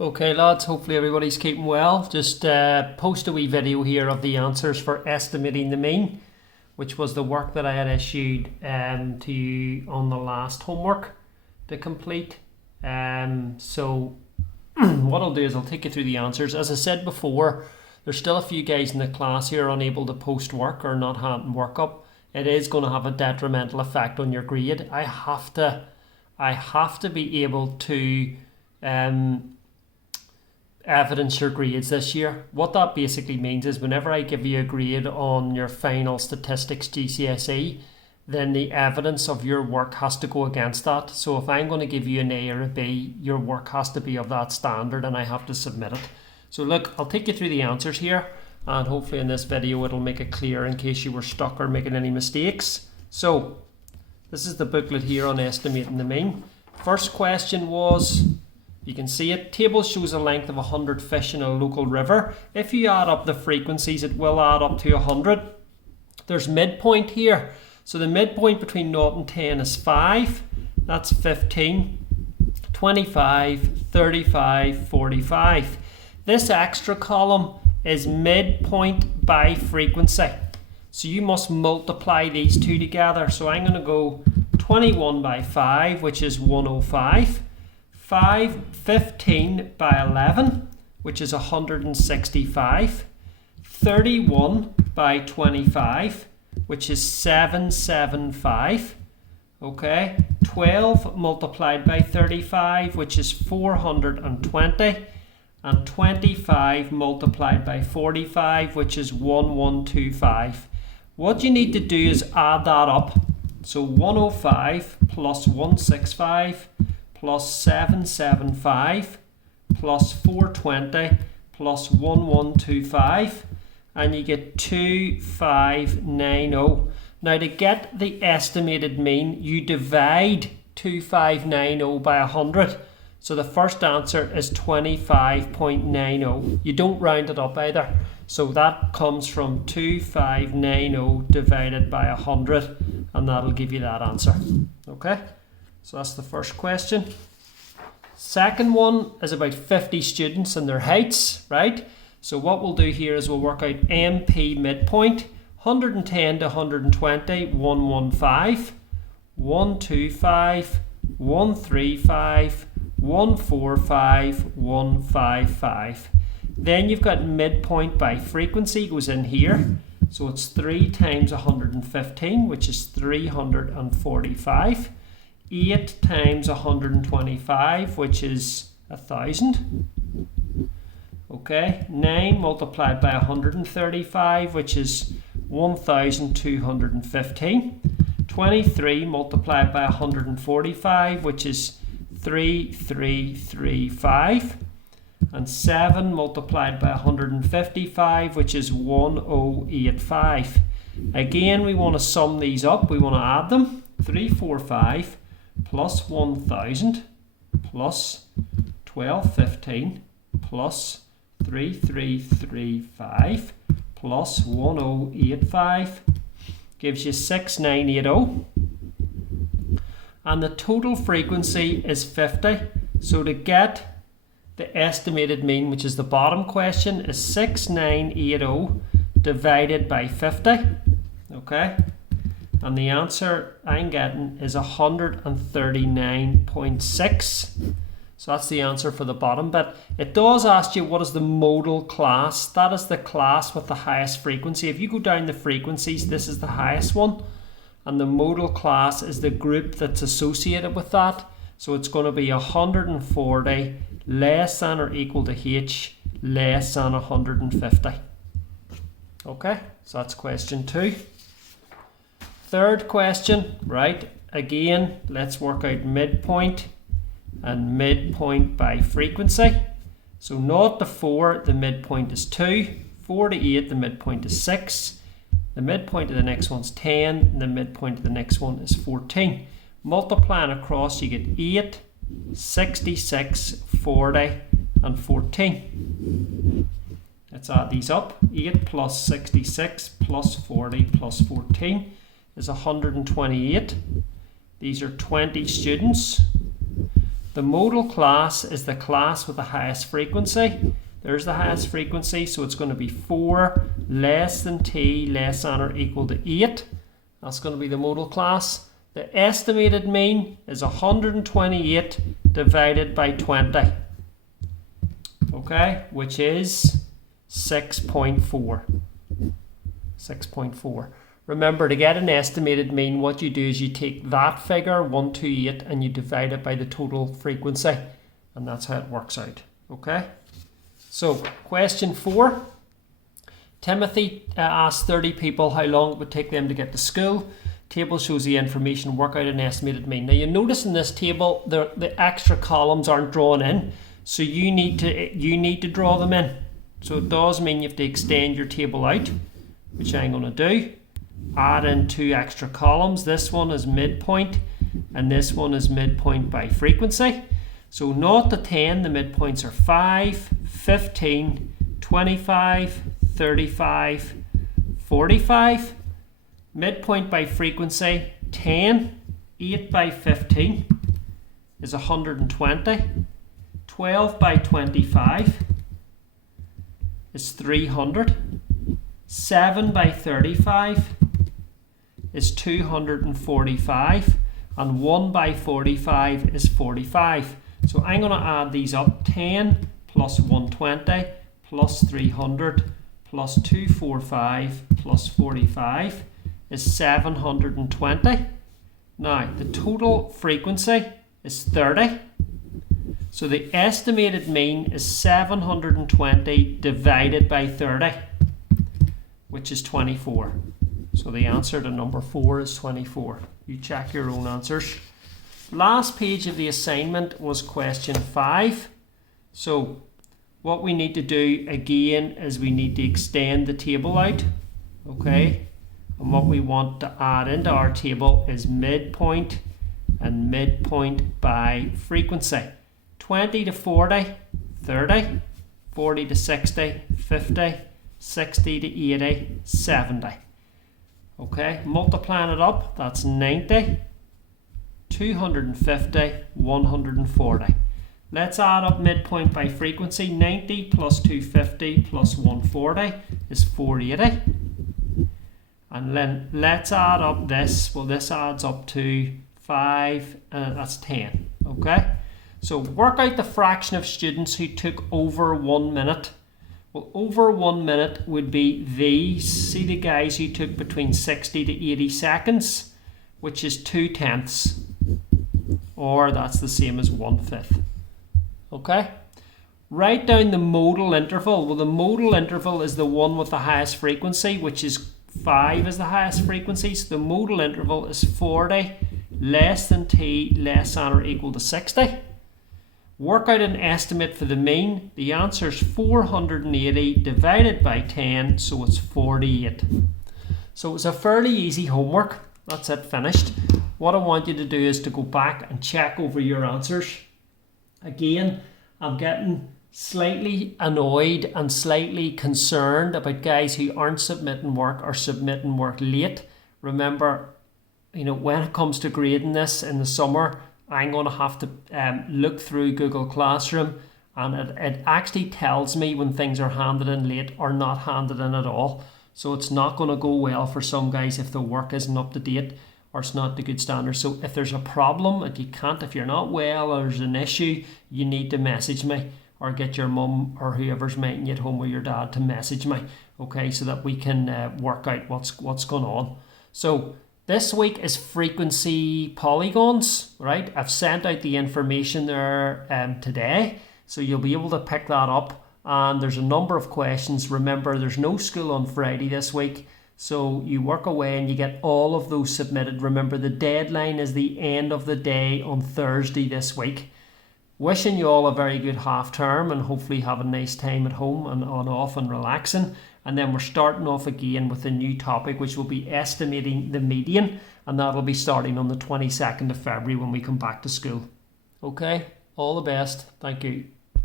Okay lads, hopefully everybody's keeping well. Just post a wee video here of the answers for estimating the mean, which was the work that I had issued to you on the last homework to complete. So what I'll do is I'll take you through the answers. As I said before, there's still a few guys in the class here unable to post work or not having work up. It is going to have a detrimental effect on your grade. I have to be able to evidence your grades this year. What that basically means is whenever I give you a grade on your final statistics GCSE, then the evidence of your work has to go against that. So if I'm going to give you an A or a B, your work has to be of that standard and I have to submit it. So look, I'll take you through the answers here, and hopefully in this video it'll make it clear in case you were stuck or making any mistakes. So this is the booklet here on estimating the mean. First question was, you can see it, table shows a length of 100 fish in a local river. If you add up the frequencies, it will add up to 100. There's midpoint here. So the midpoint between 0 and 10 is 5. That's 15, 25, 35, 45. This extra column is midpoint by frequency. So you must multiply these two together. So I'm going to go 21 by 5, which is 105. 15 by 11, which is 165. 31 by 25, which is 775. Okay, 12 multiplied by 35, which is 420. And 25 multiplied by 45, which is 1125. What you need to do is add that up. So 105 plus 165 plus 775 plus 420 plus 1125, and you get 2590. Now to get the estimated mean, you divide 2590 by 100. So the first answer is 25.90. You don't round it up either. So that comes from 2590 divided by 100, and that'll give you that answer. Okay? So that's the first question. Second one is about 50 students and their heights, right? So what we'll do here is we'll work out MP midpoint. 110 to 120, 115, 125, 135, 145, 155. Then you've got midpoint by frequency goes in here. So it's 3 times 115, which is 345. 8 times 125, which is 1,000. Okay, 9 multiplied by 135, which is 1,215. 23 multiplied by 145, which is 3,335. And 7 multiplied by 155, which is 1,085. Again, we want to sum these up. We want to add them. 345 plus 1,000 plus 1,215 plus 3,335 plus 1,085 gives you 6,980. And the total frequency is 50. So to get the estimated mean, which is the bottom question, is 6,980 divided by 50. Okay? And the answer I'm getting is 139.6. So that's the answer for the bottom bit. It does ask you what is the modal class. That is the class with the highest frequency. If you go down the frequencies, this is the highest one. And the modal class is the group that's associated with that. So it's going to be 140 less than or equal to H less than 150. Okay, so that's question 2. Third question, right, again, let's work out midpoint and midpoint by frequency. So 0 to 4, the midpoint is 2. 4 to 8, the midpoint is 6. The midpoint of the next one's 10. And the midpoint of the next one is 14. Multiplying across, you get 8, 66, 40, and 14. Let's add these up. 8 plus 66 plus 40 plus 14 is 128. These are 20 students. The modal class is the class with the highest frequency. There's the highest frequency, so it's going to be 4 less than t less than or equal to 8. That's going to be the modal class. The estimated mean is 128 divided by 20. Okay, which is 6.4. 6.4. Remember, to get an estimated mean, what you do is you take that figure, 128, and you divide it by the total frequency. And that's how it works out. Okay? So, question 4. Timothy asked 30 people how long it would take them to get to school. Table shows the information, work out an estimated mean. Now, you notice in this table, the extra columns aren't drawn in. So you need to draw them in. So it does mean you have to extend your table out, which I'm going to do. Add in 2 extra columns. This one is midpoint, and this one is midpoint by frequency. So 0 to 10, the midpoints are 5, 15, 25, 35, 45. Midpoint by frequency, 10, 8 by 15 is 120. 12 by 25 is 300. 7 by 35 is 245. And 1 by 45 is 45. So I'm going to add these up. 10 plus 120 plus 300 plus 245 plus 45 is 720. Now, the total frequency is 30. So the estimated mean is 720 divided by 30, which is 24. So the answer to number 4 is 24. You check your own answers. Last page of the assignment was question 5. So what we need to do again is we need to extend the table out. Okay. And what we want to add into our table is midpoint and midpoint by frequency. 20 to 40, 30, 40 to 60, 50, 60 to 80, 70. Okay, multiplying it up, that's 90, 250, 140. Let's add up midpoint by frequency. 90 plus 250 plus 140 is 480. And then let's add up this. Well, this adds up to 5, that's 10. Okay? So work out the fraction of students who took over 1 minute. Well, over 1 minute would be these. See the guys who took between 60 to 80 seconds, which is 2/10. Or that's the same as 1/5. Okay? Write down the modal interval. Well, the modal interval is the one with the highest frequency, which is 5 is the highest frequency. So the modal interval is 40 less than t less than or equal to 60. Work out an estimate for the mean. The answer is 480 divided by 10, so it's 48. So it's a fairly easy homework. That's it, finished. What I want you to do is to go back and check over your answers. Again, I'm getting slightly annoyed and slightly concerned about guys who aren't submitting work or submitting work late. Remember, when it comes to grading this in the summer, I'm going to have to look through Google Classroom, and it actually tells me when things are handed in late or not handed in at all. So it's not going to go well for some guys if the work isn't up to date or it's not to good standards. So if there's a problem, if you're not well or there's an issue, you need to message me or get your mum or whoever's meeting you at home with your dad to message me, okay, so that we can work out what's going on. So this week is frequency polygons, right? I've sent out the information there today, so you'll be able to pick that up. And there's a number of questions. Remember, there's no school on Friday this week, so you work away and you get all of those submitted. Remember, the deadline is the end of the day on Thursday this week. Wishing you all a very good half term and hopefully have a nice time at home and on off and relaxing. And then we're starting off again with a new topic, which will be estimating the median. And that'll be starting on the 22nd of February when we come back to school. Okay, all the best. Thank you.